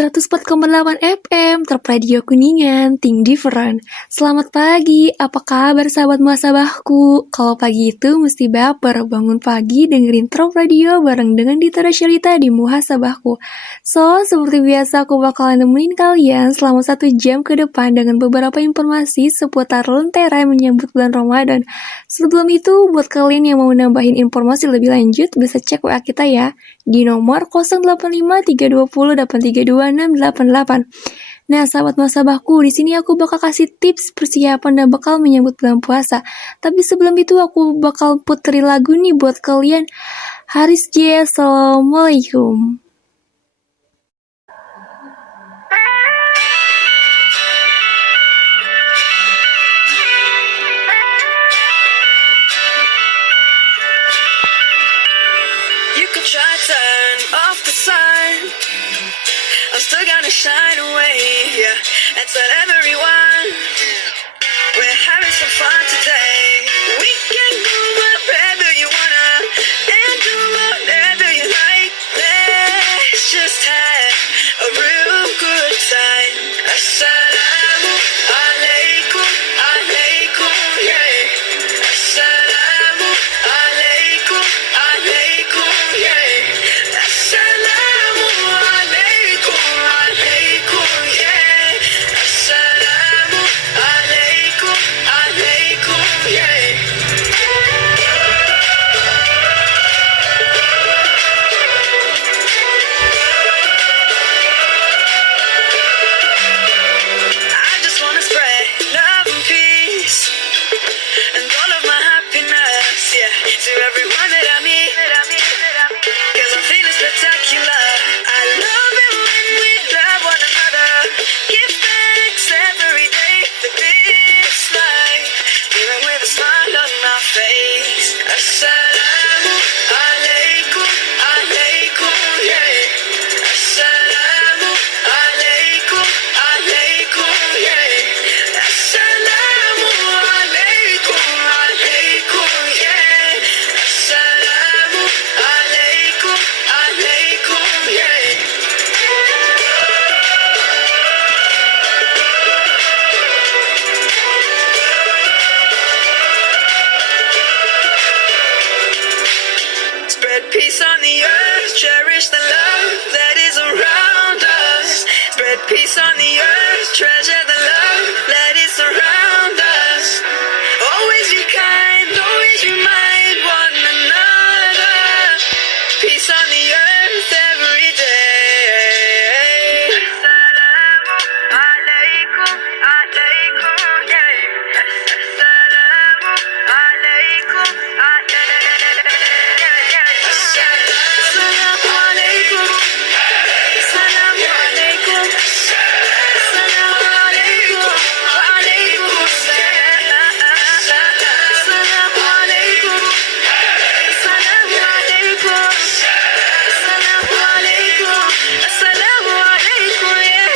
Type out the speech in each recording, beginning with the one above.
104,8 FM, Top Radio Kuningan, Think Different. Selamat pagi, apa kabar sahabat muhasabahku? Kalau pagi itu mesti baper, bangun pagi dengerin Top Radio bareng dengan Dita Rasyalita di muhasabahku. So, seperti biasa aku bakalan nemenin kalian selama 1 jam ke depan dengan beberapa informasi seputar lentera menyambut bulan Ramadan. Sebelum itu, buat kalian yang mau nambahin informasi lebih lanjut, bisa cek WA kita ya, di nomor 085320832688. Nah, sahabat muhasabahku, di sini aku bakal kasih tips persiapan dan bakal menyambut bulan puasa. Tapi sebelum itu aku bakal puteri lagu nih buat kalian. Haris J, Assalamualaikum. You could try turn off the sun, I'm still gonna shine away, yeah, and tell everyone we're having some fun today. We can go wherever you wanna and do whatever you like. Let's just have a real good time. Assalamu alaikum, alaikum, yeah. Assalamu alaikum, alaikum, yeah. Assalamu alaikum, alaikum, yeah. Assalamu alaikum, alaikum, yeah. I just wanna spread love and peace and all of my happiness, yeah, to everyone that I meet, 'cause I'm feeling spectacular. I love it when we love one another. Give thanks every day for this life, even with a smile on my face. Assalamu alaikum, alaikum, yeah. Assalamu alaikum, alaikum, yeah. Assalamu alaikum, alaikum, yeah. Assalamu alaikum, alaikum, yeah. Spread peace on the earth, cherish the love that is around us. Spread peace on the earth, treasure the love that is around us. Always be kind, always remind one another. Peace on the earth every day. Assalamu alaikum, alaikum, yeah. Assalamu alaikum, Assalamu alaikum. Assalamu alaikum. Assalamu alaikum. Wa alaikum assalam. Assalamu alaikum. Assalamu alaikum. Assalamu alaikum. Assalamu alaikum, yeah.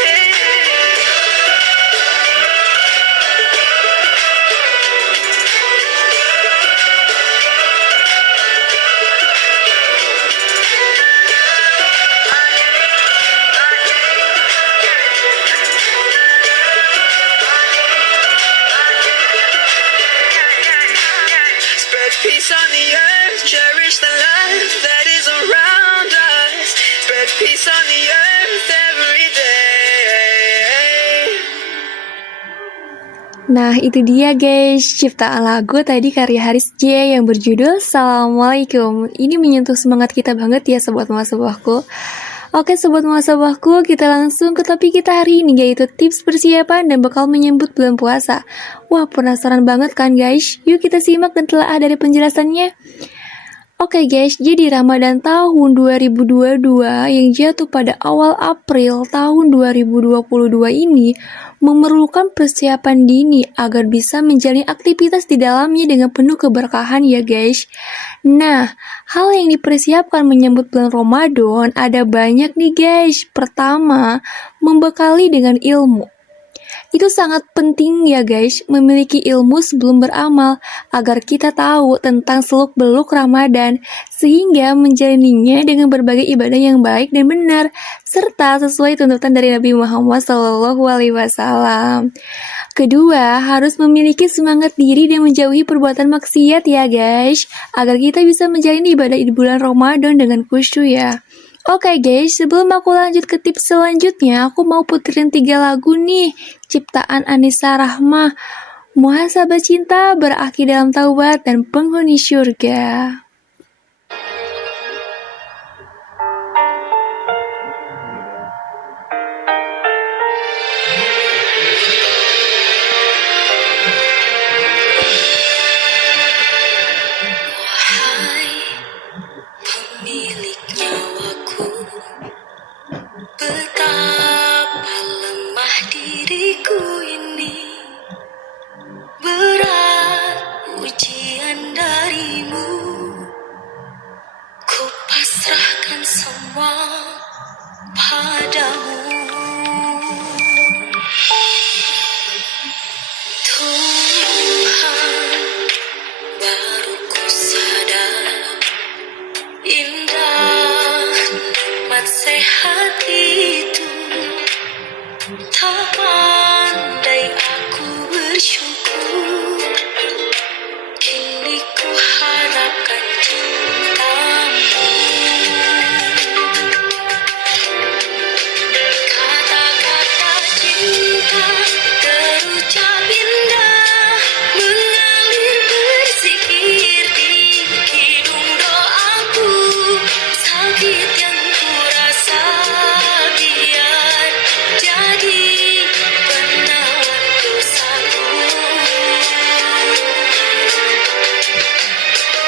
Spread peace on the earth, cherish the love that is around us. Spread peace on the earth every day. Nah, itu dia guys, ciptaan lagu tadi karya Haris J yang berjudul Assalamualaikum. Ini menyentuh semangat kita banget ya sobat muhasabahku. Oke sobat muhasabahku, kita langsung ke topik kita hari ini, yaitu tips persiapan dan bakal menyambut bulan puasa. Wah, penasaran banget kan guys? Yuk kita simak dan telaah dari penjelasannya. Oke guys, jadi Ramadan tahun 2022 yang jatuh pada awal April tahun 2022 ini memerlukan persiapan dini agar bisa menjalani aktivitas di dalamnya dengan penuh keberkahan ya guys. Nah, hal yang dipersiapkan menyambut bulan Ramadan ada banyak nih guys. Pertama, membekali dengan ilmu. Itu sangat penting ya guys, memiliki ilmu sebelum beramal, agar kita tahu tentang seluk-beluk Ramadan, sehingga menjalaninya dengan berbagai ibadah yang baik dan benar, serta sesuai tuntutan dari Nabi Muhammad SAW. Kedua, harus memiliki semangat diri dan menjauhi perbuatan maksiat ya guys, agar kita bisa menjalani ibadah di bulan Ramadan dengan khusyuk ya. Oke guys, sebelum aku lanjut ke tips selanjutnya, aku mau puterin 3 lagu nih, ciptaan Anissa Rahmah, Muhasabah Cinta, Berakhir Dalam Taubat, dan Penghuni Syurga. Wahai pemilik nyawaku, betapa lemah diriku ini, berat ujian darimu, ku pasrahkan semua padamu. Tuhan, baru ku sadar indah nikmat sehat itu, tak pandai aku bersyukur, kini ku harapkan cintamu. Kata-kata cinta terucap indah, mengalir berzikir di hidung doaku, sakit yang ku rasa biar jadi penawar dosaku.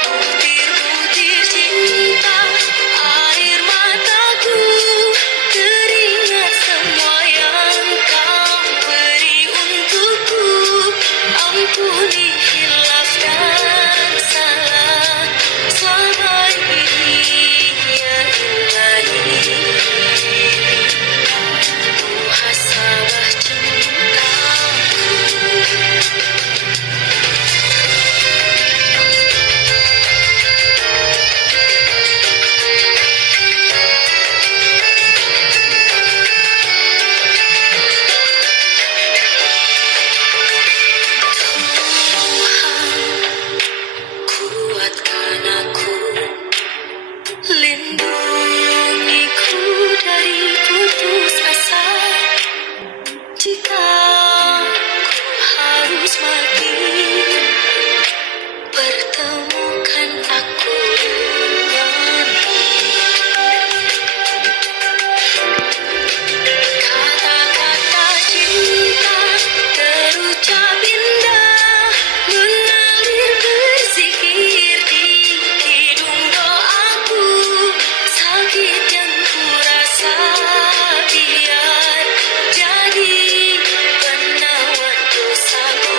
Butir-butir cinta, air mataku, teringat semua yang kau beri untukku. Ampuni hilaf dan salah selama ini, ya Ilahi. Muhasabah cintaku. Kuatkan aku, lindungiku dari putus asa. Jika ku harus mati, pertemukan aku denganmu. Kata-kata cinta terucap indah, mengalir berzikir di hidung doaku, sakit yang ku rasa biar jadi penawar dosaku.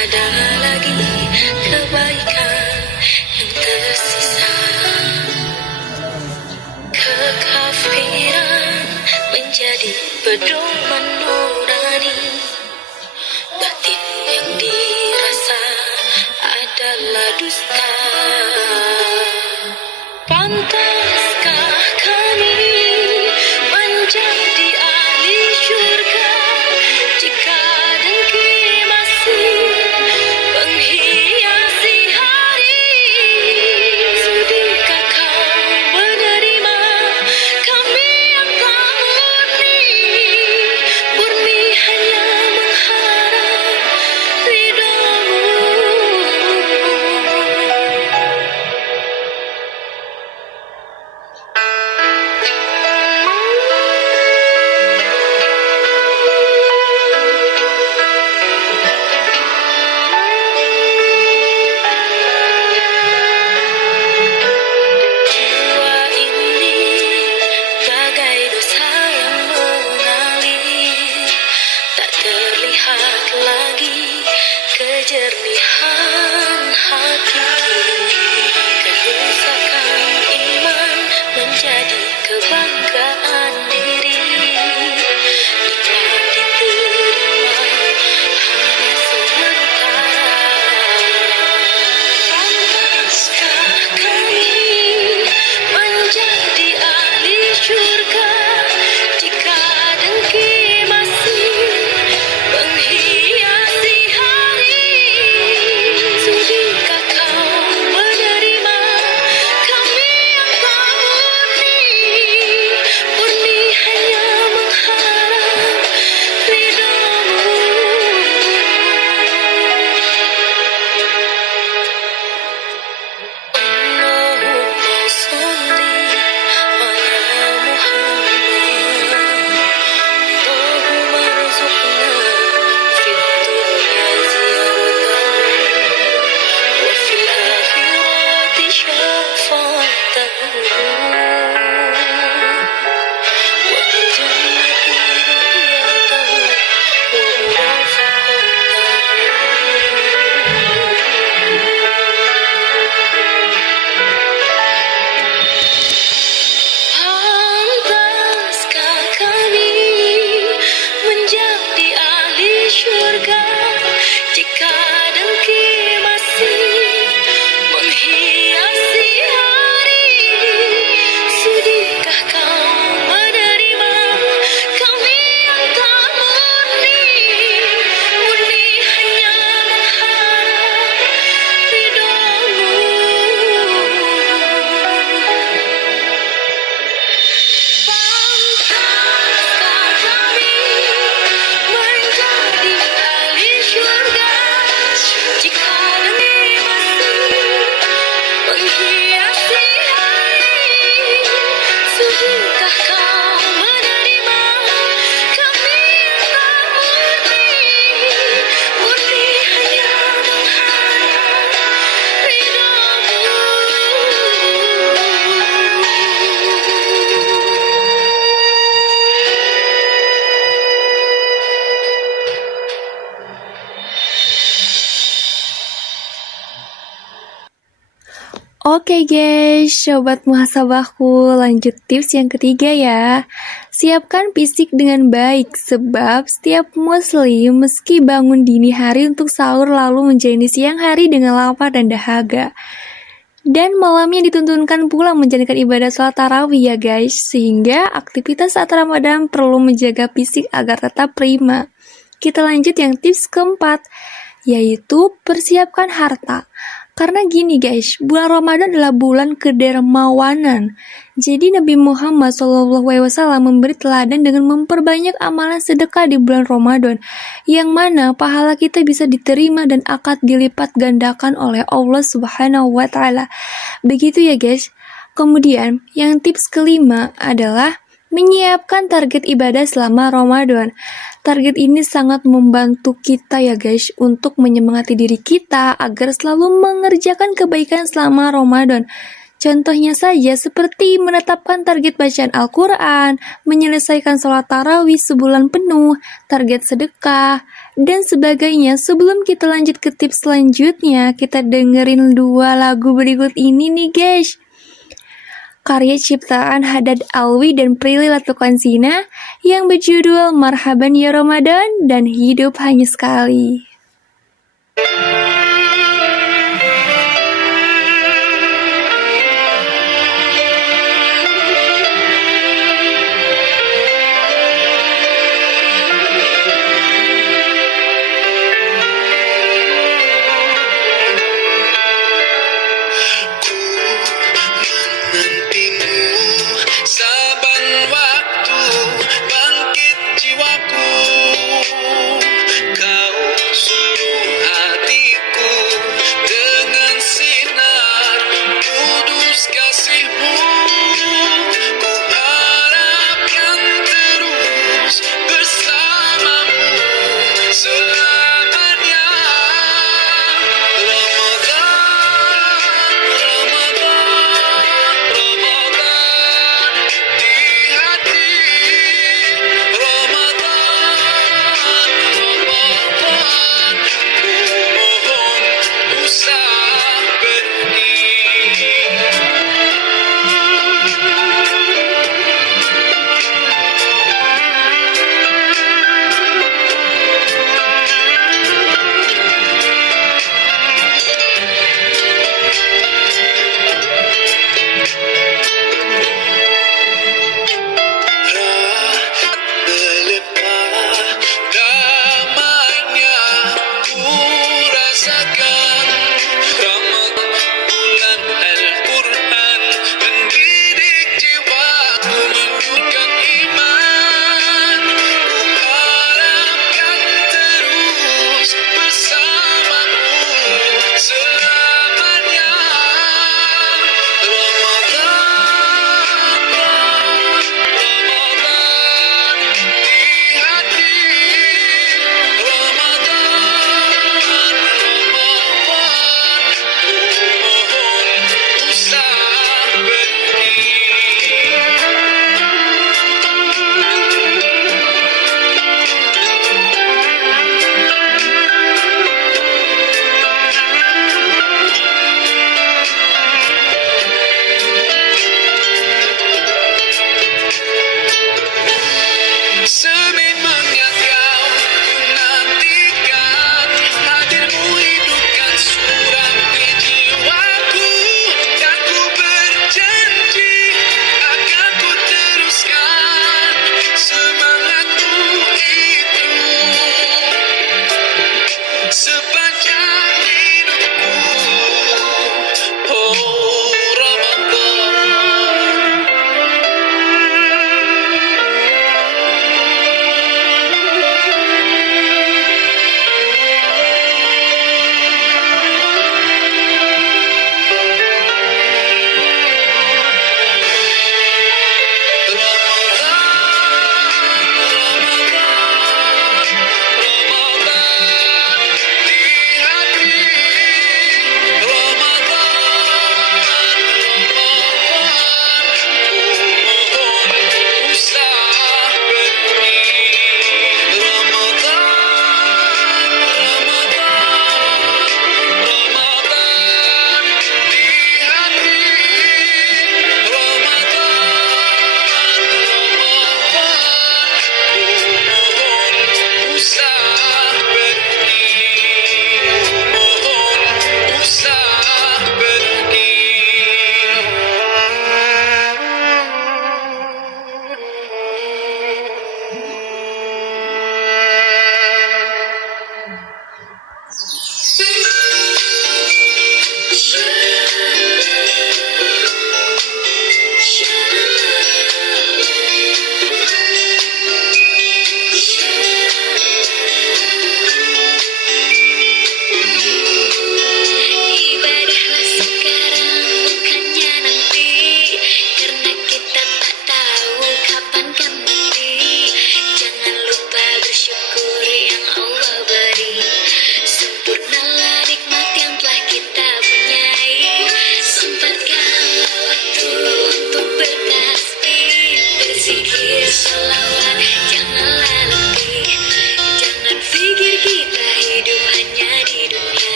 tiada lagi kebaikan yang tersisa. Kekafiran menjadi pedoman nurani, batin yang dirasa adalah dusta. Pantaskah kami menjadi ahli syurga jika dengki masih menghiasi hari? Sudikah kau menerima kami yang tak murni, murni hanya mengharap ridhamu? Jiwa ini bagai dosa yang mengalir, tak terlihat lagi kejernihan hati. Kerusakan iman menjadi kebanggaan diri, nikmat diterima hanya sementara. Pantaskah kami menjadi ahli syurga jika dengki masih menghiasi hari? Sudikah kau menerima kami yang tak murni, murni hanya mengharap ridhamu? Allahumma sholli ala Muhammad. Allahumma rzuqna fid dunya ziyaratahu wa fil akhirati syafa'atahu wa fil jannati ru'yatahu wa Pantaskah kami menjadi ahli syurga jika dengki masih menghiasi hari? Sudikah kau menerima kami yang tak murni, murni hanya mengharap ridhamu? Pantaskah kami menjadi ahli syurga jika dengki masih menghiasi hari? Sudikah kau menerima kami yang tak murni, murni hanya mengharap ridhamu? Oke guys, sobat muhasabahku, lanjut tips yang ketiga ya. Siapkan fisik dengan baik, sebab setiap muslim meski bangun dini hari untuk sahur lalu menjalani siang hari dengan lapar dan dahaga. Dan malamnya dituntunkan pula menjalankan ibadah sholat tarawih ya guys, sehingga aktivitas saat Ramadan perlu menjaga fisik agar tetap prima. Kita lanjut yang tips keempat, yaitu persiapkan harta. Karena gini guys, bulan Ramadan adalah bulan kedermawanan. Jadi Nabi Muhammad SAW memberi teladan dengan memperbanyak amalan sedekah di bulan Ramadan, yang mana pahala kita bisa diterima dan akan dilipat gandakan oleh Allah Subhanahu wa Ta'ala. Begitu ya guys. Kemudian yang tips kelima adalah menyiapkan target ibadah selama Ramadan. Target ini sangat membantu kita ya guys untuk menyemangati diri kita agar selalu mengerjakan kebaikan selama Ramadan. Contohnya saja seperti menetapkan target bacaan Al-Quran, menyelesaikan sholat tarawih sebulan penuh, target sedekah, dan sebagainya. Sebelum kita lanjut ke tips selanjutnya, kita dengerin 2 lagu berikut ini nih guys. Karya ciptaan Haddad Alwi dan Prilly Latuconsina yang berjudul Marhaban Ya Ramadan dan Hidup Hanya Sekali. Ku menantimu saban waktu bangkit jiwaku. Kau suruh hatiku dengan sinar kudus kasihmu. Ku harapkan terus bersamamu selamanya. Ramadan, Ramadan, di hati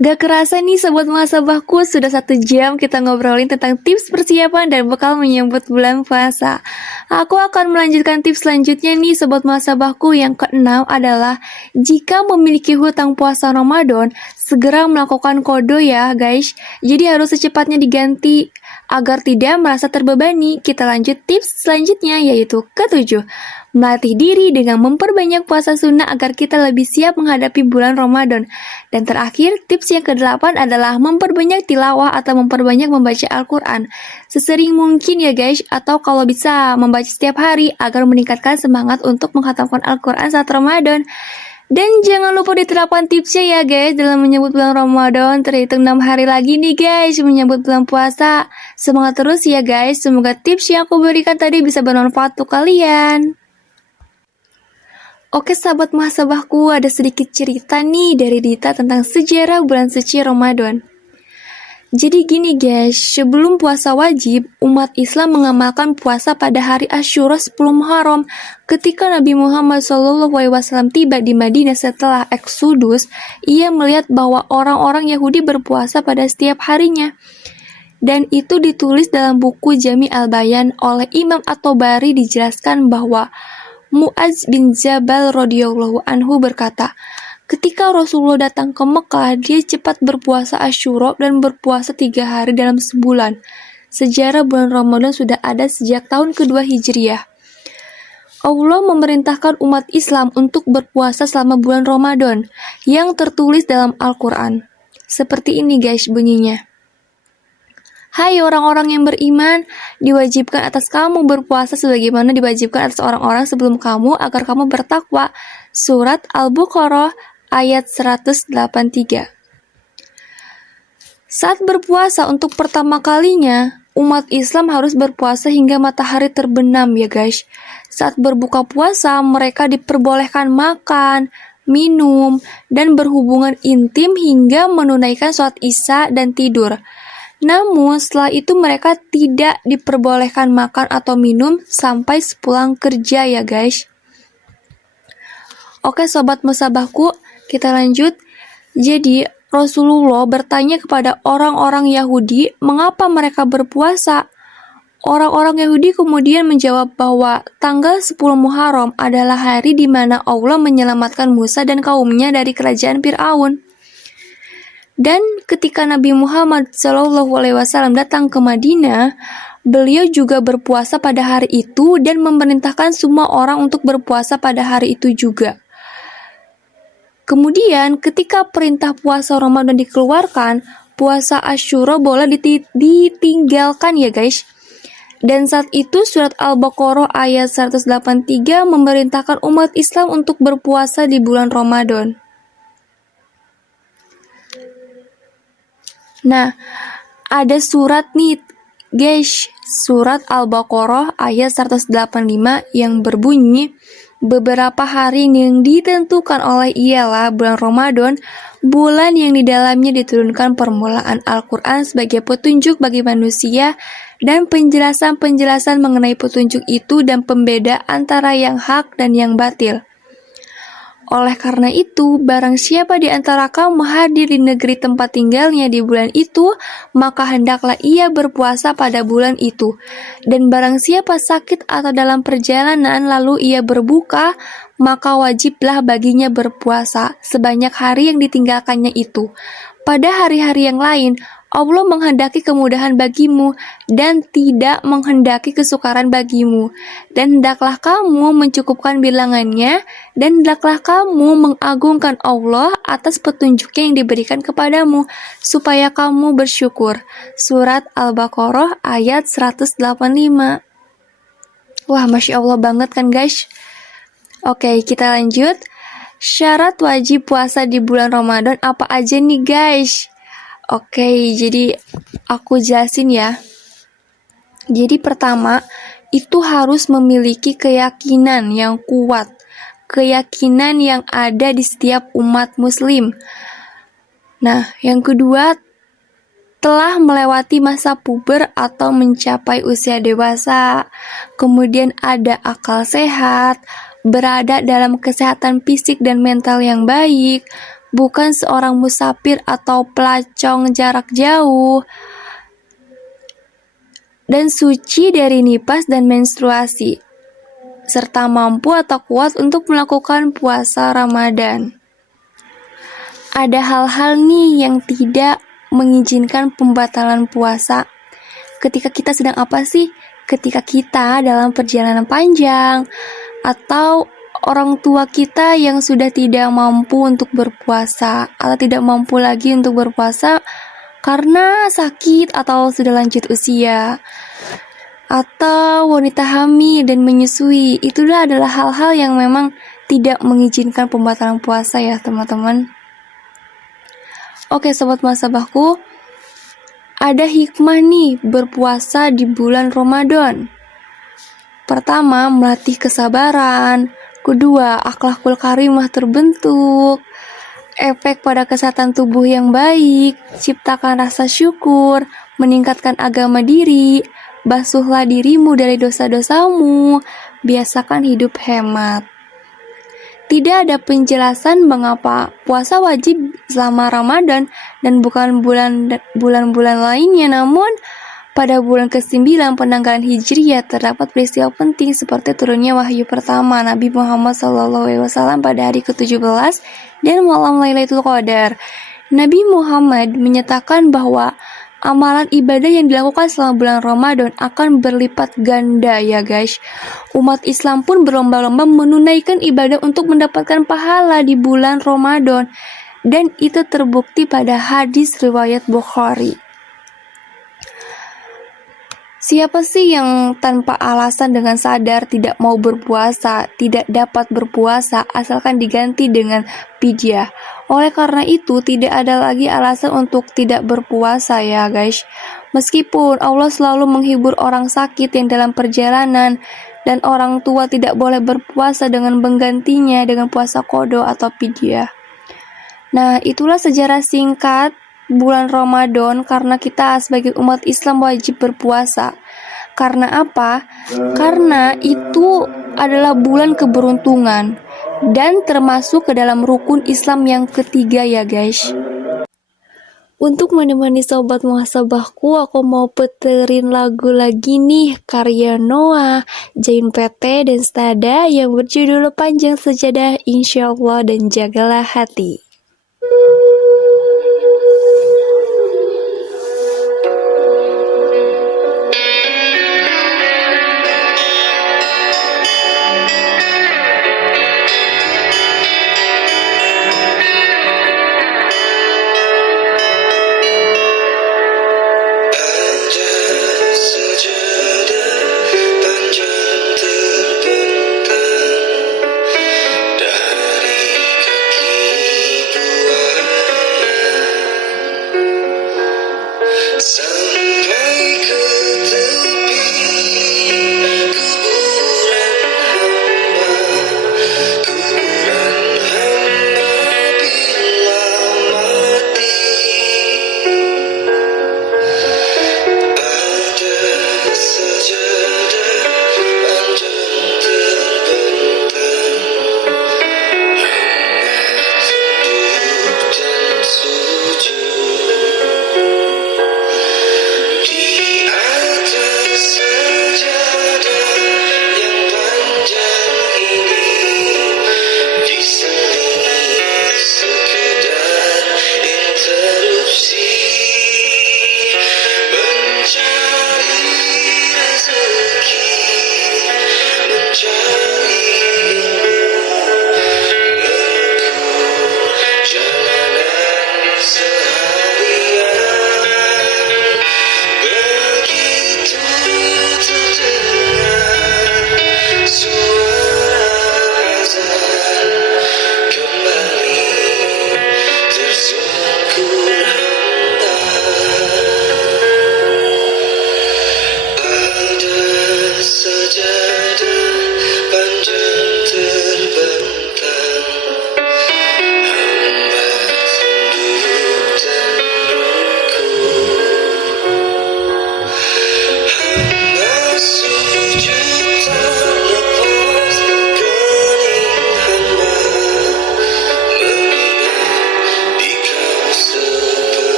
Gak kerasa nih sobat muhasabahku, sudah 1 jam kita ngobrolin tentang tips persiapan dan bekal menyambut bulan puasa. Aku akan melanjutkan tips selanjutnya nih sobat muhasabahku. Yang keenam adalah jika memiliki hutang puasa Ramadan, segera melakukan kodo ya guys. Jadi harus secepatnya diganti agar tidak merasa terbebani. Kita lanjut tips selanjutnya yaitu ketujuh. Melatih diri dengan memperbanyak puasa sunnah agar kita lebih siap menghadapi bulan Ramadan. Dan terakhir, tips yang ke-8 adalah memperbanyak tilawah atau memperbanyak membaca Al-Quran. Sesering mungkin ya guys, atau kalau bisa membaca setiap hari agar meningkatkan semangat untuk menghatamkan Al-Quran saat Ramadan. Dan jangan lupa diterapkan tipsnya ya guys dalam menyambut bulan Ramadan. Terhitung 6 hari lagi nih guys menyambut bulan puasa. Semangat terus ya guys, semoga tips yang aku berikan tadi bisa bermanfaat untuk kalian. Oke sahabat muhasabahku, ada sedikit cerita nih dari Dita tentang sejarah bulan suci Ramadan. Jadi gini guys, sebelum puasa wajib, umat Islam mengamalkan puasa pada hari Asyura 10 Muharram. Ketika Nabi Muhammad SAW tiba di Madinah setelah Eksodus, ia melihat bahwa orang-orang Yahudi berpuasa pada setiap harinya. Dan itu ditulis dalam buku Jami Al-Bayan oleh Imam At-Tabari. Dijelaskan bahwa Mu'adz bin Jabal radhiyallahu anhu berkata, ketika Rasulullah datang ke Mekah, dia cepat berpuasa Asyura dan berpuasa 3 hari dalam sebulan. Sejarah bulan Ramadan sudah ada sejak tahun kedua Hijriah. Allah memerintahkan umat Islam untuk berpuasa selama bulan Ramadan yang tertulis dalam Al-Quran. Seperti ini guys bunyinya. Hai orang-orang yang beriman, diwajibkan atas kamu berpuasa sebagaimana diwajibkan atas orang-orang sebelum kamu agar kamu bertakwa. Surat Al-Baqarah ayat 183. Saat berpuasa untuk pertama kalinya, umat Islam harus berpuasa hingga matahari terbenam ya guys. Saat berbuka puasa, mereka diperbolehkan makan, minum, dan berhubungan intim hingga menunaikan sholat isya dan tidur. Namun setelah itu mereka tidak diperbolehkan makan atau minum sampai sepulang kerja ya guys. Oke sobat muhasabahku, kita lanjut. Jadi Rasulullah bertanya kepada orang-orang Yahudi mengapa mereka berpuasa. Orang-orang Yahudi kemudian menjawab bahwa tanggal 10 Muharram adalah hari di mana Allah menyelamatkan Musa dan kaumnya dari kerajaan Fir'aun. Dan ketika Nabi Muhammad SAW datang ke Madinah, beliau juga berpuasa pada hari itu dan memerintahkan semua orang untuk berpuasa pada hari itu juga. Kemudian ketika perintah puasa Ramadan dikeluarkan, puasa Asyura boleh ditinggalkan ya guys. Dan saat itu surat Al-Baqarah ayat 183 memerintahkan umat Islam untuk berpuasa di bulan Ramadan. Nah, ada surat nih guys, surat Al-Baqarah ayat 185 yang berbunyi, beberapa hari yang ditentukan oleh ialah bulan Ramadan, bulan yang di dalamnya diturunkan permulaan Al-Quran sebagai petunjuk bagi manusia dan penjelasan-penjelasan mengenai petunjuk itu dan pembeda antara yang hak dan yang batil. Oleh karena itu, barang siapa di antara kamu hadir di negeri tempat tinggalnya di bulan itu, maka hendaklah ia berpuasa pada bulan itu. Dan barang siapa sakit atau dalam perjalanan lalu ia berbuka, maka wajiblah baginya berpuasa sebanyak hari yang ditinggalkannya itu. Pada hari-hari yang lain, Allah menghendaki kemudahan bagimu dan tidak menghendaki kesukaran bagimu. Dan hendaklah kamu mencukupkan bilangannya dan hendaklah kamu mengagungkan Allah atas petunjuknya yang diberikan kepadamu supaya kamu bersyukur. Surat Al-Baqarah ayat 185. Wah, Masya Allah banget kan guys. Oke, kita lanjut. Syarat wajib puasa di bulan Ramadan apa aja nih guys? Oke, jadi aku jelasin ya. Jadi pertama, itu harus memiliki keyakinan yang kuat. Keyakinan yang ada di setiap umat muslim. Nah, yang kedua, telah melewati masa puber atau mencapai usia dewasa. Kemudian ada akal sehat, berada dalam kesehatan fisik dan mental yang baik, bukan seorang musafir atau pelacong jarak jauh, dan suci dari nifas dan menstruasi, serta mampu atau kuat untuk melakukan puasa Ramadan. Ada hal-hal nih yang tidak mengizinkan pembatalan puasa. Ketika kita sedang apa sih? Ketika kita dalam perjalanan panjang, atau orang tua kita yang sudah tidak mampu untuk berpuasa, atau tidak mampu lagi untuk berpuasa karena sakit atau sudah lanjut usia, atau wanita hamil dan menyusui. Itulah adalah hal-hal yang memang tidak mengizinkan pembatalan puasa ya teman-teman. Oke sobat muhasabahku, ada hikmah nih berpuasa di bulan Ramadan. Pertama, melatih kesabaran. Kedua, akhlakul karimah terbentuk. Efek pada kesehatan tubuh yang baik, ciptakan rasa syukur, meningkatkan agama diri, basuhlah dirimu dari dosa-dosamu, biasakan hidup hemat. Tidak ada penjelasan mengapa puasa wajib selama Ramadan dan bukan bulan-bulan lainnya, namun pada bulan ke-9 penanggalan Hijriyah terdapat peristiwa penting seperti turunnya wahyu pertama Nabi Muhammad SAW pada hari ke-17 dan malam Lailatul Qadar. Nabi Muhammad menyatakan bahwa amalan ibadah yang dilakukan selama bulan Ramadan akan berlipat ganda ya guys. Umat Islam pun berlomba-lomba menunaikan ibadah untuk mendapatkan pahala di bulan Ramadan, dan itu terbukti pada hadis riwayat Bukhari. Siapa sih yang tanpa alasan dengan sadar tidak mau berpuasa, tidak dapat berpuasa asalkan diganti dengan fidyah? Oleh karena itu, tidak ada lagi alasan untuk tidak berpuasa ya guys. Meskipun Allah selalu menghibur orang sakit yang dalam perjalanan, dan orang tua tidak boleh berpuasa dengan menggantinya dengan puasa qada atau fidyah. Nah, itulah sejarah singkat bulan Ramadan karena kita sebagai umat Islam wajib berpuasa. Karena apa? Karena itu adalah bulan keberuntungan dan termasuk ke dalam rukun Islam yang ketiga ya guys. Untuk menemani sobat muhasabahku, aku mau puterin lagu lagi nih karya Noah, Zain PT dan Stada yang berjudul Panjang Sejadah Insyaallah dan Jagalah Hati.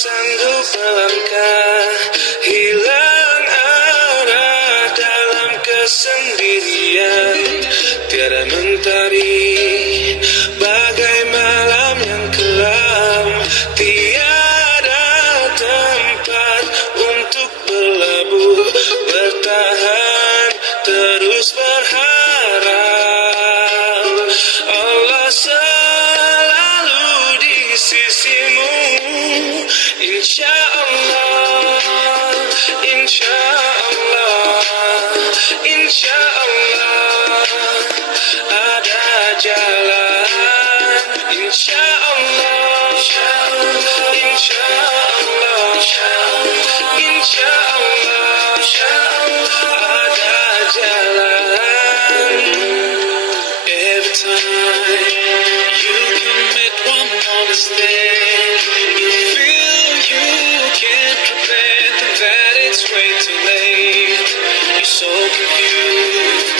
sanggup melangkah, hilang arah dalam kesendirian. Tiada mentari, bagai malam yang kelam. Tiada tempat untuk berlabuh, bertahan, terus berharap. Allah selalu di sisimu, insya Allah, insya Allah, insya Allah ada jalan, insya Allah, insya Allah, insya Allah, insya Allah ada jalan. Every time you commit one more mistake, you feel you can't prevent, that it's way too late. You're so confused,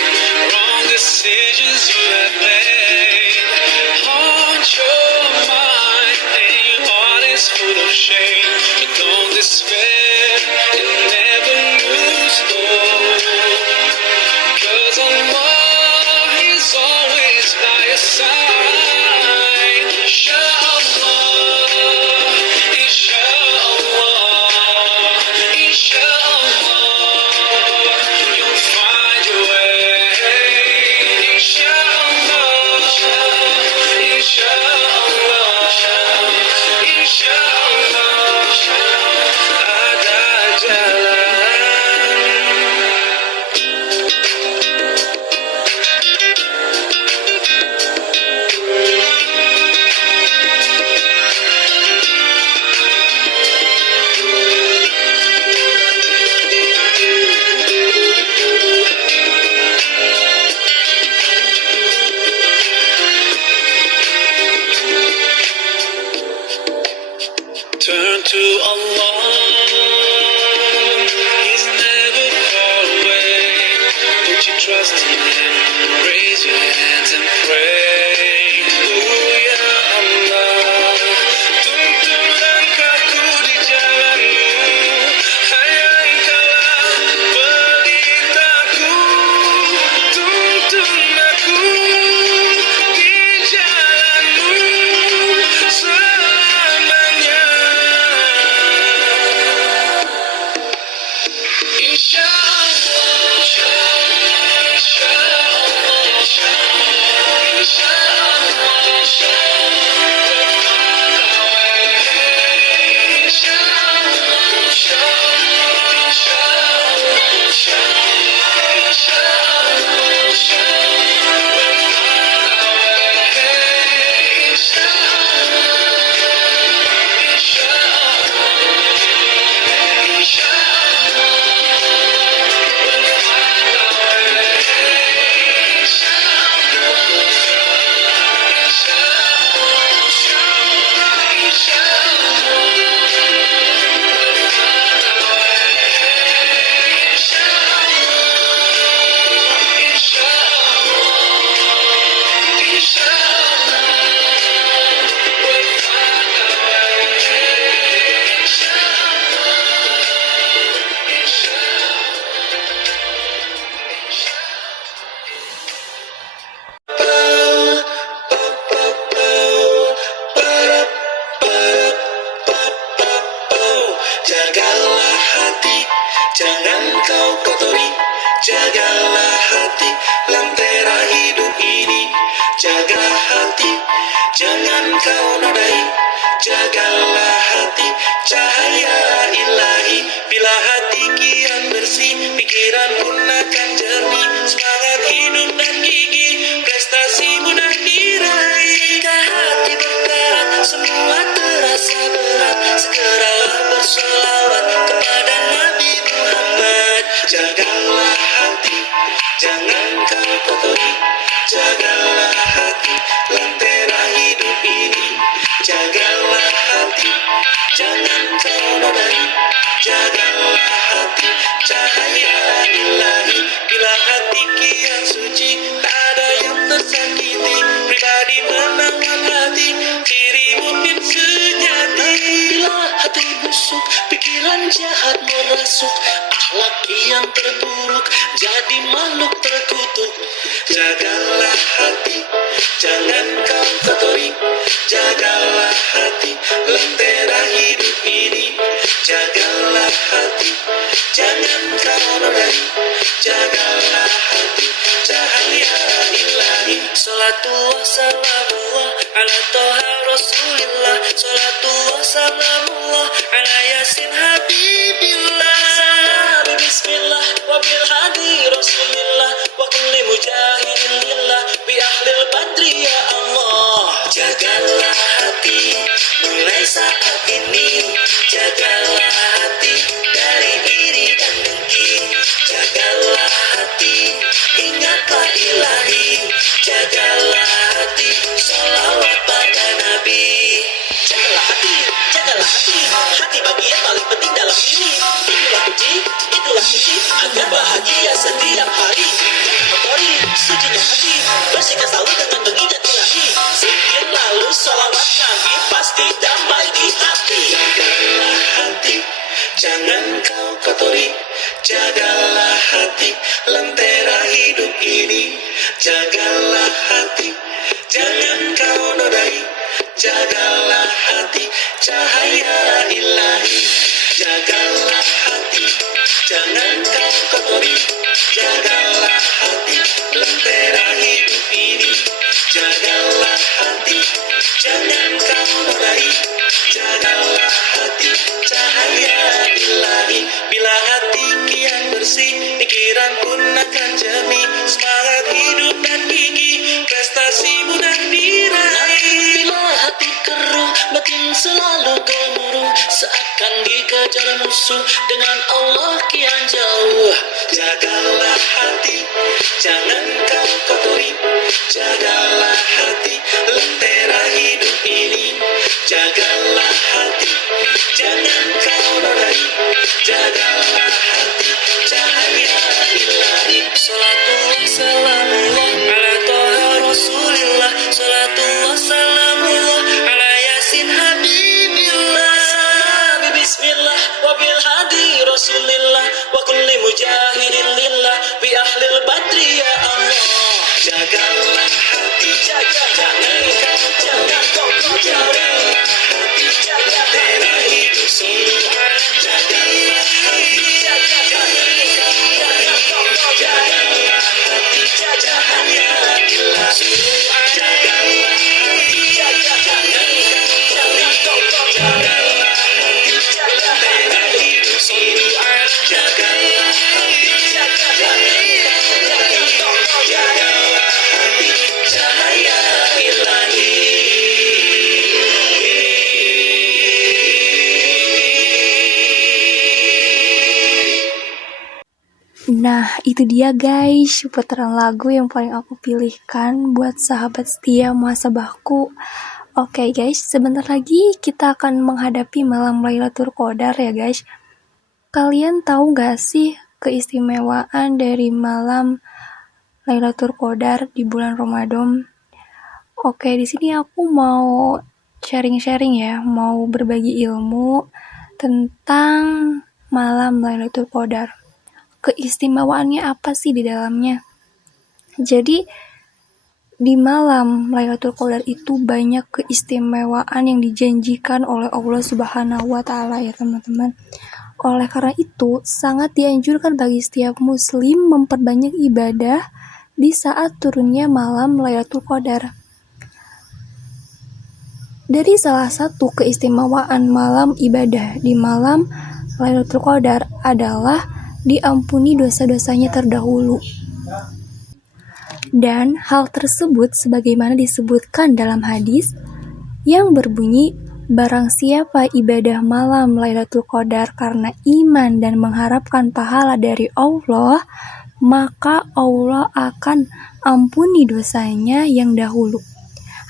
wrong decisions you have made. Haunt your mind and your heart is full of shame. But don't despair and never lose hope, 'cause Allah is always by your side. Inshallah, inshallah, inshallah, you'll find your way. Inshallah, inshallah, inshallah, ada jalan. Turn to Allah, He's never far away. Put your trust in Him, raise your hands and pray. Ya Allah, tuntun langkahku di jalanmu, hanya Engkaulah pelitaku. Tuntun aku di jalanmu selamanya. Inshallah, jagalah hati, jangan kau kotori. Jagalah hati, lentera hidup ini. Jaga hati, jangan kau nodai. Jagalah hati, cahaya ilahi. Bila hati kian bersih, pikiran pun akan jernih. Semangat hidup dan gigih, prestasi mudah diraih. Jika hati bergerak, semua terasa berat. Segeralah bersolawat kepada Nabi Muhammad. Jagalah hati, jangan kau kotori. Jagalah hati, lentera hidup ini. Jagalah hati, jangan kau nodai. Jagalah hati, cahaya ilahi. Bila hati kian suci, tak ada yang tersakiti. Pribadi menangkan hati, diri mungkin sejati. Bila hati busuk, pikiran jahat merasuk, akhlak yang terpuruk, jadi makhluk terkutuk. Jagalah hati, jangan kau kotori. Jagalah hati, lentera hidup ini. Jagalah hati, jangan kau nodai. Jagalah hati, cahaya ilahi. Salatullah salamullah ala toha rasulillah. Salatullah salamullah ala yasin habibillah. Bismillah wabil hadi rasulillah wa kulli mujahidin lillah bi ahlil badri ya Allah. Jagalah hati mulai saat ini. Jagalah hati dari iri dan dengki. Jagalah hati, ingatlah ilahi. Jagalah hati, salawat pada Nabi. Jagalah hati, hati bagian paling penting dalam ini. Itulah kunci agar bahagia setiap hari. Jangan kotori sucinya hati, bersihkan selalu dengan mengingat ilahi. Zikir lalu salawat Nabi, pasti damai di hati. Jagalah hati, jangan kau kotori. Jagalah hati, lentera hidup ini. Jagalah hati, jangan kau nodai. Jagalah hati, cahaya ilahi. Jagalah hati, jangan kau kotori. Jagalah hati, lentera hidup ini. Jagalah hati, jangan kau nodai. Jagalah hati, cahaya ilahi. Bila hati kian bersih, pikiran pun akan jernih. Semangat hidup dan gigi, prestasi mudah diraih. Bila hati keruh, batin selalu gemuruh, seakan dikejar musuh, dengan Allah kian jauh. Jagalah hati, jangan kau kotori. Jagalah hati, lentera hidup ini. Jagalah hati, jangan kau nodai. Jagalah hati, cahaya ilahi. Salatullah salamullah ala toha rasulillah. Salatullah salamullah ala yasin habibillah. Bismillah wabil hadi rasulillah wa kulli mujahidin lillah bi ahlil badri ya Allah. Jagalah hati, jangan kau kotori. Lentera hidup semua. Jagalah hati, jagalah hati, cahaya ilahi. Jagalah hati, jangan kau kotori. Lentera hidup semua. Jagalah hati, jagalah hati, cahaya ilahi. Nah, itu dia guys, putaran lagu yang paling aku pilihkan buat sahabat setia muhasabahku. Oke guys, sebentar lagi kita akan menghadapi malam Lailatul Qadar ya guys. Kalian tahu gak sih keistimewaan dari malam Lailatul Qadar di bulan Ramadan? Oke, di sini aku mau sharing-sharing ya, mau berbagi ilmu tentang malam Lailatul Qadar. Keistimewaannya apa sih di dalamnya? Jadi di malam Lailatul Qadar itu banyak keistimewaan yang dijanjikan oleh Allah Subhanahu wa taala ya teman-teman. Oleh karena itu, sangat dianjurkan bagi setiap muslim memperbanyak ibadah di saat turunnya malam Lailatul Qadar. Dari salah satu keistimewaan malam ibadah di malam Lailatul Qadar adalah diampuni dosa-dosanya terdahulu. Dan hal tersebut sebagaimana disebutkan dalam hadis yang berbunyi, barang siapa ibadah malam Lailatul Qadar karena iman dan mengharapkan pahala dari Allah, maka Allah akan ampuni dosanya yang dahulu.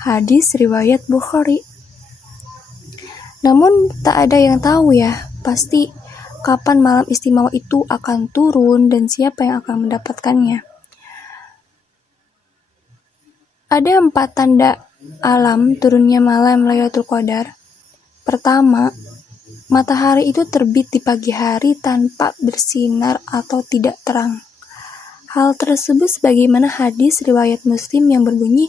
Hadis riwayat Bukhari. Namun tak ada yang tahu ya, pasti kapan malam istimewa itu akan turun dan siapa yang akan mendapatkannya. Ada 4 tanda alam turunnya malam Lailatul Qadar. Pertama, matahari itu terbit di pagi hari tanpa bersinar atau tidak terang. Hal tersebut sebagaimana hadis riwayat Muslim yang berbunyi,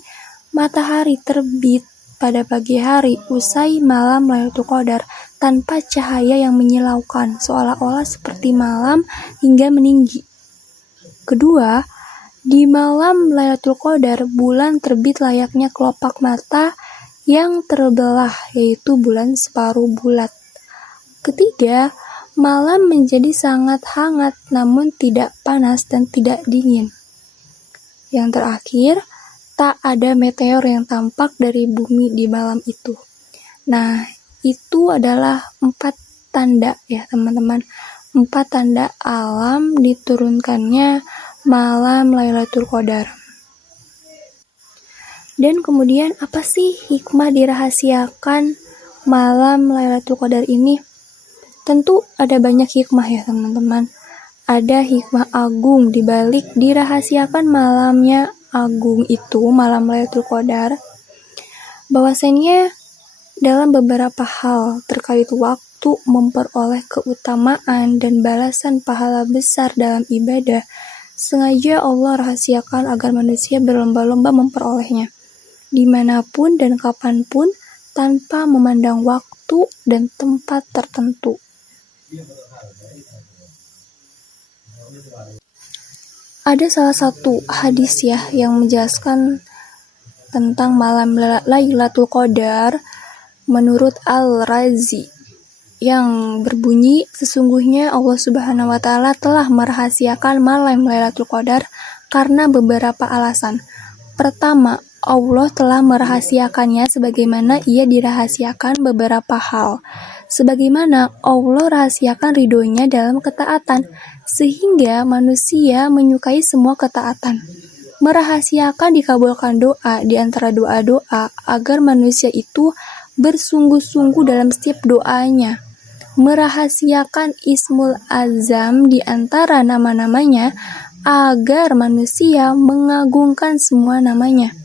matahari terbit pada pagi hari usai malam Lailatul Qadar tanpa cahaya yang menyilaukan, seolah-olah seperti malam hingga meninggi. Kedua, di malam Lailatul Qadar, bulan terbit layaknya kelopak mata yang terbelah, yaitu bulan separuh bulat. Ketiga, malam menjadi sangat hangat namun tidak panas dan tidak dingin. Yang terakhir, tak ada meteor yang tampak dari bumi di malam itu. Nah, itu adalah 4 tanda ya teman-teman. 4 tanda alam diturunkannya malam Lailatul Qadar. Dan kemudian apa sih hikmah dirahasiakan malam Lailatul Qadar ini? Tentu ada banyak hikmah ya teman-teman. Ada hikmah agung di balik dirahasiakan malamnya agung itu, malam Lailatul Qadar. Bahwasanya dalam beberapa hal terkait waktu memperoleh keutamaan dan balasan pahala besar dalam ibadah, sengaja Allah rahasiakan agar manusia berlomba-lomba memperolehnya, dimanapun dan kapanpun, tanpa memandang waktu dan tempat tertentu. Ada salah satu hadis ya yang menjelaskan tentang malam Lailatul Qadar menurut Al-Razi yang berbunyi, sesungguhnya Allah Subhanahu wa taala telah merahasiakan malam Lailatul Qadar karena beberapa alasan. Pertama, Allah telah merahasiakannya sebagaimana ia dirahasiakan beberapa hal. Sebagaimana Allah rahasiakan ridhonya dalam ketaatan, sehingga manusia menyukai semua ketaatan. Merahasiakan dikabulkan doa di antara doa-doa agar manusia itu bersungguh-sungguh dalam setiap doanya. Merahasiakan Ismul Azam di antara nama-namanya agar manusia mengagungkan semua namanya.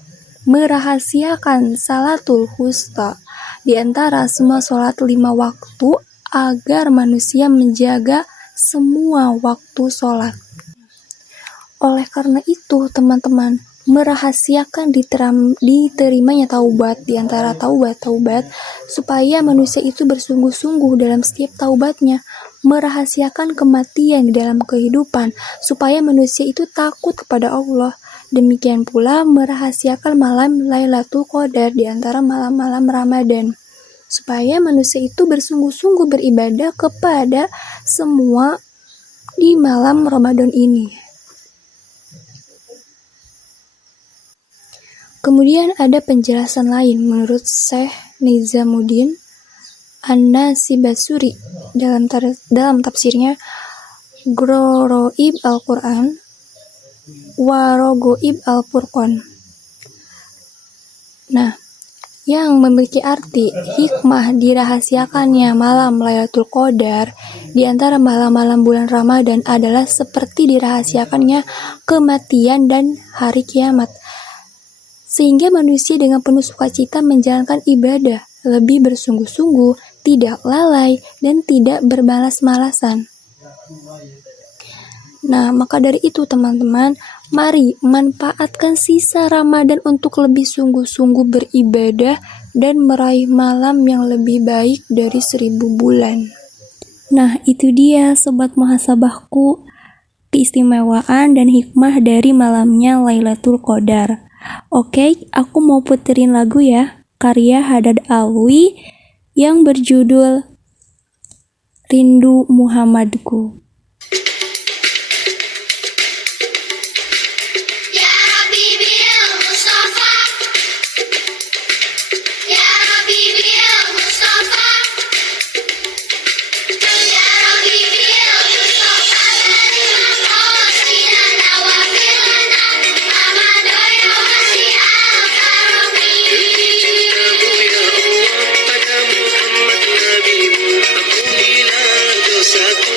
Merahasiakan Salatul Wusta di antara semua sholat 5 waktu agar manusia menjaga semua waktu sholat. Oleh karena itu, teman-teman, merahasiakan diterimanya taubat di antara taubat supaya manusia itu bersungguh-sungguh dalam setiap taubatnya. Merahasiakan kematian di dalam kehidupan supaya manusia itu takut kepada Allah. Demikian pula merahasiakan malam Lailatul Qadar di antara malam-malam Ramadan, supaya manusia itu bersungguh-sungguh beribadah kepada semua di malam Ramadan ini. Kemudian ada penjelasan lain menurut Syekh Nizamuddin An-Nasibasuri dalam tafsirnya Ghoroib Al-Quran Warogoib Al-Furqan. Nah, yang memiliki arti hikmah dirahasiakannya malam Lailatul Qadar di antara malam-malam bulan Ramadan adalah seperti dirahasiakannya kematian dan hari kiamat, sehingga manusia dengan penuh sukacita menjalankan ibadah, lebih bersungguh-sungguh, tidak lalai, dan tidak bermalas-malasan. Nah, maka dari itu teman-teman, mari manfaatkan sisa Ramadan untuk lebih sungguh-sungguh beribadah dan meraih malam yang lebih baik dari 1000 bulan. Nah, itu dia sobat muhasabahku, keistimewaan dan hikmah dari malamnya Lailatul Qadar. Oke, aku mau puterin lagu ya, karya Haddad Alwi yang berjudul Rindu Muhammadku. Pada Muhammad Nabimu, ampunilah dosaku.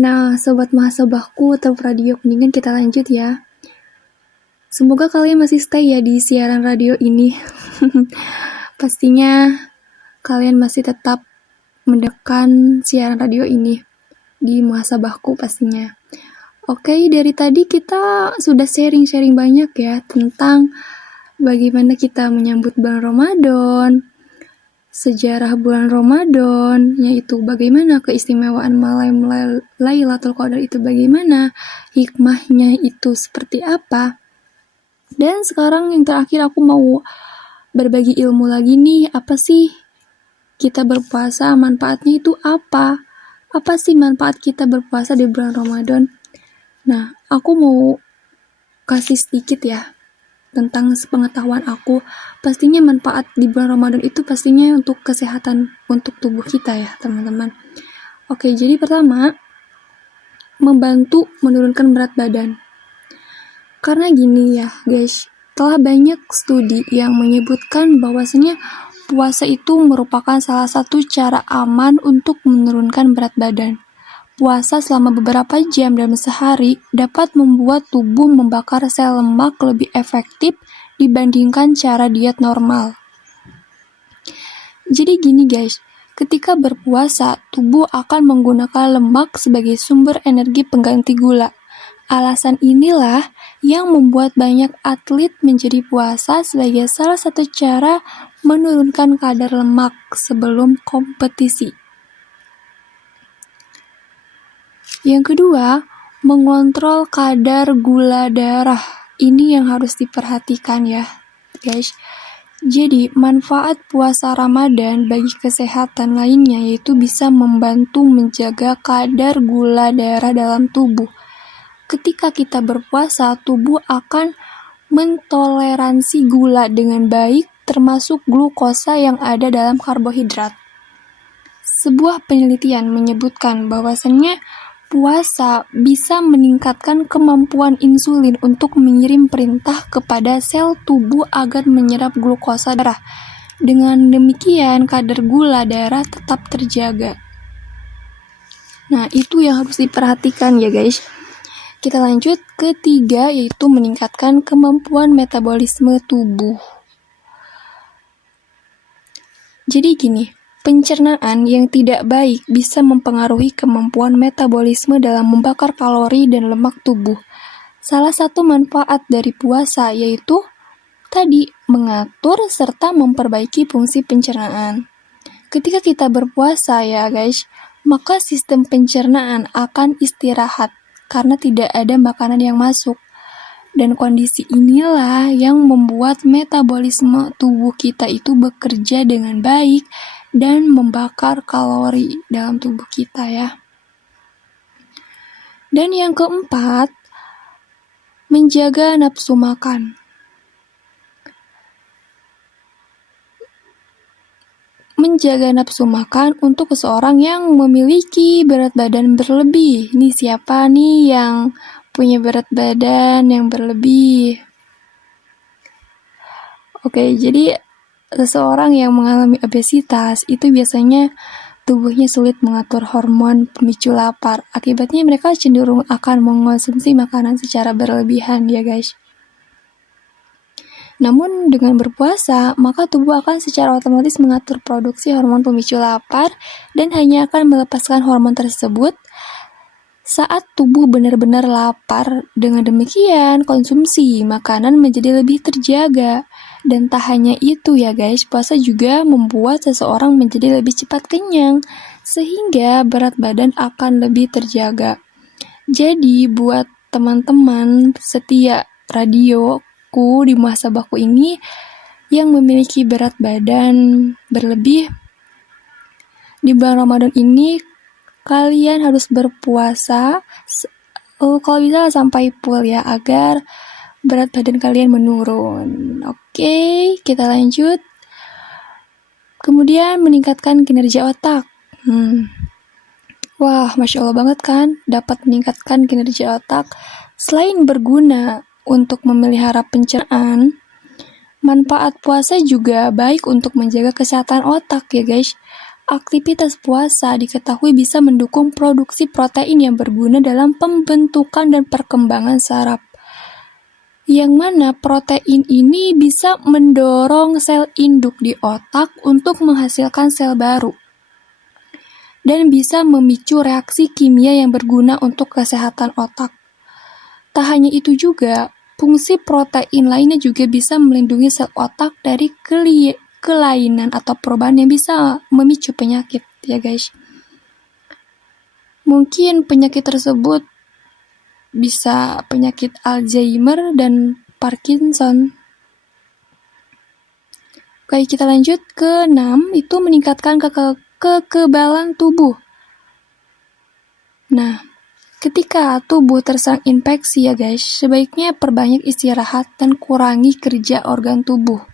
Nah, sobat mahasiswaku atau radio kuningan, kita lanjut ya. Semoga kalian masih stay ya di siaran radio ini. Pastinya kalian masih tetap mendengarkan siaran radio ini di muhasabahku pastinya. Oke, dari tadi kita sudah sharing-sharing banyak ya tentang bagaimana kita menyambut bulan Ramadan, sejarah bulan Ramadan, yaitu bagaimana keistimewaan malam Lailatul Qadar itu bagaimana, hikmahnya itu seperti apa. Dan sekarang yang terakhir aku mau berbagi ilmu lagi nih, apa sih kita berpuasa, manfaatnya itu apa? Apa sih manfaat kita berpuasa di bulan Ramadan? Nah, aku mau kasih sedikit ya tentang sepengetahuan aku. Pastinya manfaat di bulan Ramadan itu pastinya untuk kesehatan, untuk tubuh kita ya teman-teman. Oke, jadi pertama, membantu menurunkan berat badan. Karena gini ya guys, telah banyak studi yang menyebutkan bahwasanya puasa itu merupakan salah satu cara aman untuk menurunkan berat badan. Puasa selama beberapa jam dalam sehari dapat membuat tubuh membakar sel lemak lebih efektif dibandingkan cara diet normal. Jadi gini guys, ketika berpuasa, tubuh akan menggunakan lemak sebagai sumber energi pengganti gula. Alasan inilah yang membuat banyak atlet menjadi puasa sebagai salah satu cara menurunkan kadar lemak sebelum kompetisi. Yang kedua, mengontrol kadar gula darah. Ini yang harus diperhatikan ya, guys. Jadi, manfaat puasa Ramadan bagi kesehatan lainnya yaitu bisa membantu menjaga kadar gula darah dalam tubuh. Ketika kita berpuasa, tubuh akan mentoleransi gula dengan baik, termasuk glukosa yang ada dalam karbohidrat. Sebuah penelitian menyebutkan bahwasannya puasa bisa meningkatkan kemampuan insulin untuk mengirim perintah kepada sel tubuh agar menyerap glukosa darah. Dengan demikian, kadar gula darah tetap terjaga. Nah, itu yang harus diperhatikan ya guys. Kita lanjut ke ketiga, yaitu meningkatkan kemampuan metabolisme tubuh. Jadi gini, pencernaan yang tidak baik bisa mempengaruhi kemampuan metabolisme dalam membakar kalori dan lemak tubuh. Salah satu manfaat dari puasa yaitu tadi mengatur serta memperbaiki fungsi pencernaan. Ketika kita berpuasa ya guys, maka sistem pencernaan akan istirahat karena tidak ada makanan yang masuk. Dan kondisi inilah yang membuat metabolisme tubuh kita itu bekerja dengan baik dan membakar kalori dalam tubuh kita ya. Dan yang keempat, menjaga nafsu makan. Menjaga nafsu makan untuk seseorang yang memiliki berat badan berlebih. Ini siapa nih yang punya berat badan yang berlebih? Oke, jadi seseorang yang mengalami obesitas itu biasanya tubuhnya sulit mengatur hormon pemicu lapar. Akibatnya mereka cenderung akan mengonsumsi makanan secara berlebihan ya guys. Namun dengan berpuasa, maka tubuh akan secara otomatis mengatur produksi hormon pemicu lapar dan hanya akan melepaskan hormon tersebut saat tubuh benar-benar lapar. Dengan demikian, konsumsi makanan menjadi lebih terjaga. Dan tak hanya itu ya guys, puasa juga membuat seseorang menjadi lebih cepat kenyang, sehingga berat badan akan lebih terjaga. Jadi buat teman-teman setia radioku di muhasabahku ini yang memiliki berat badan berlebih, di bulan Ramadan ini kalian harus berpuasa kalau bisa sampai full ya, agar berat badan kalian menurun. Oke, kita lanjut. Kemudian meningkatkan kinerja otak. Wah, Masya Allah banget kan, dapat meningkatkan kinerja otak. Selain berguna untuk memelihara pencernaan, manfaat puasa juga baik untuk menjaga kesehatan otak ya guys. aktivitas puasa diketahui bisa mendukung produksi protein yang berguna dalam pembentukan dan perkembangan saraf. Yang mana protein ini bisa mendorong sel induk di otak untuk menghasilkan sel baru. Dan bisa memicu reaksi kimia yang berguna untuk kesehatan otak. Tak hanya itu juga, fungsi protein lainnya juga bisa melindungi sel otak dari kelainan atau perubahan yang bisa memicu penyakit, ya guys. Mungkin penyakit tersebut bisa penyakit Alzheimer dan Parkinson. Oke, kita lanjut ke 6, itu meningkatkan kekebalan tubuh. Nah, ketika tubuh terserang infeksi ya guys, sebaiknya perbanyak istirahat dan kurangi kerja organ tubuh.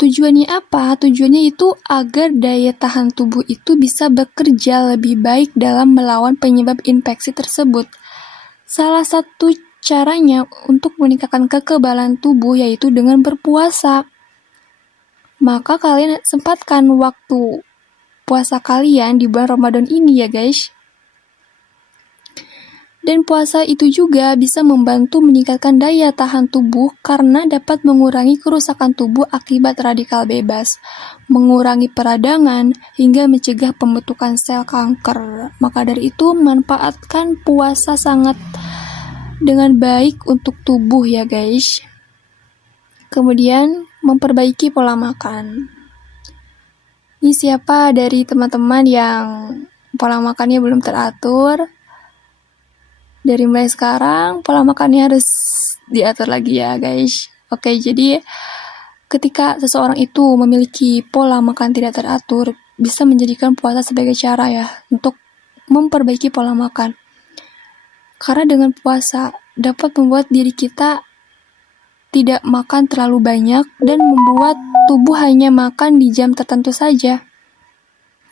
Tujuannya apa? Tujuannya itu agar daya tahan tubuh itu bisa bekerja lebih baik dalam melawan penyebab infeksi tersebut. Salah satu caranya untuk meningkatkan kekebalan tubuh yaitu dengan berpuasa. Maka kalian sempatkan waktu puasa kalian di bulan Ramadan ini ya guys. Dan puasa itu juga bisa membantu meningkatkan daya tahan tubuh karena dapat mengurangi kerusakan tubuh akibat radikal bebas, mengurangi peradangan, hingga mencegah pembentukan sel kanker. Maka dari itu, manfaatkan puasa sangat dengan baik untuk tubuh ya guys. Kemudian, memperbaiki pola makan. Ini siapa dari teman-teman yang pola makannya belum teratur? Dari mulai sekarang, pola makannya harus diatur lagi ya guys. Oke, jadi ketika seseorang itu memiliki pola makan tidak teratur, bisa menjadikan puasa sebagai cara ya, untuk memperbaiki pola makan. Karena dengan puasa, dapat membuat diri kita tidak makan terlalu banyak, dan membuat tubuh hanya makan di jam tertentu saja.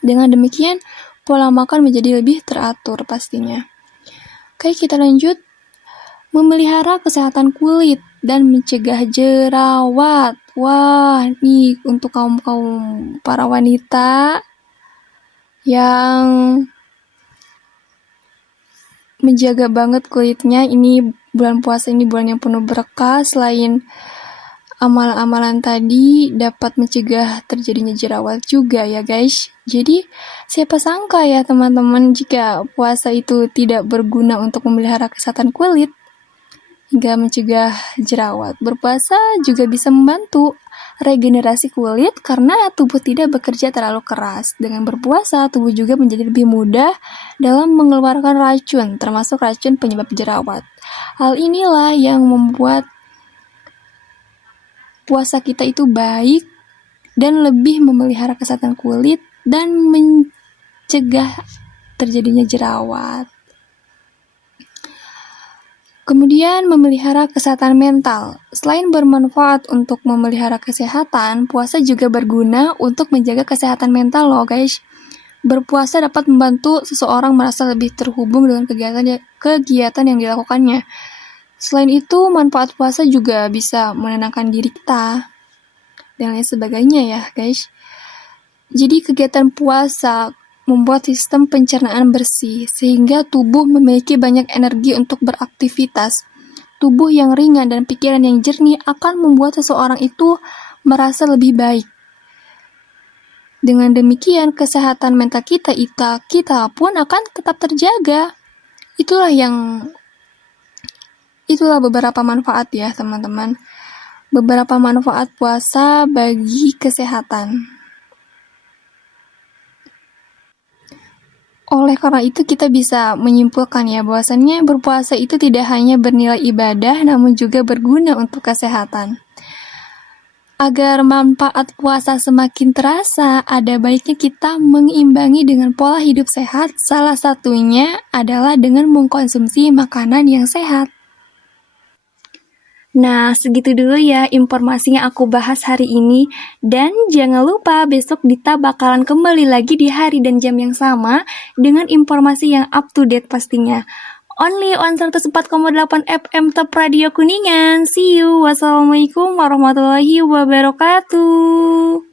Dengan demikian, pola makan menjadi lebih teratur pastinya. Oke, kita lanjut. Memelihara kesehatan kulit dan mencegah jerawat. Wah, nih untuk kaum para wanita yang menjaga banget kulitnya. Ini bulan puasa ini bulan yang penuh berkah. Selain amalan-amalan tadi dapat mencegah terjadinya jerawat juga ya guys. Jadi siapa sangka ya teman-teman jika puasa itu tidak berguna untuk memelihara kesehatan kulit hingga mencegah jerawat. Berpuasa juga bisa membantu regenerasi kulit karena tubuh tidak bekerja terlalu keras. Dengan berpuasa, tubuh juga menjadi lebih mudah dalam mengeluarkan racun, termasuk racun penyebab jerawat. Hal inilah yang membuat puasa kita itu baik dan lebih memelihara kesehatan kulit dan mencegah terjadinya jerawat. Kemudian memelihara kesehatan mental. Selain bermanfaat untuk memelihara kesehatan, puasa juga berguna untuk menjaga kesehatan mental loh guys. Berpuasa dapat membantu seseorang merasa lebih terhubung dengan kegiatan yang dilakukannya. Selain itu, manfaat puasa juga bisa menenangkan diri kita dan lain sebagainya ya guys. Jadi kegiatan puasa membuat sistem pencernaan bersih sehingga tubuh memiliki banyak energi untuk beraktivitas. Tubuh yang ringan dan pikiran yang jernih akan membuat seseorang itu merasa lebih baik. Dengan demikian, kesehatan mental kita pun akan tetap terjaga. Itulah beberapa manfaat ya teman-teman. Beberapa manfaat puasa bagi kesehatan. Oleh karena itu kita bisa menyimpulkan ya bahwasannya berpuasa itu tidak hanya bernilai ibadah namun juga berguna untuk kesehatan. Agar manfaat puasa semakin terasa, ada baiknya kita mengimbangi dengan pola hidup sehat. Salah satunya adalah dengan mengkonsumsi makanan yang sehat. Nah, segitu dulu ya informasi yang aku bahas hari ini. Dan jangan lupa besok Dita bakalan kembali lagi di hari dan jam yang sama dengan informasi yang up to date pastinya. only on 104,8 FM Top Radio Kuningan. See you. Wassalamualaikum warahmatullahi wabarakatuh.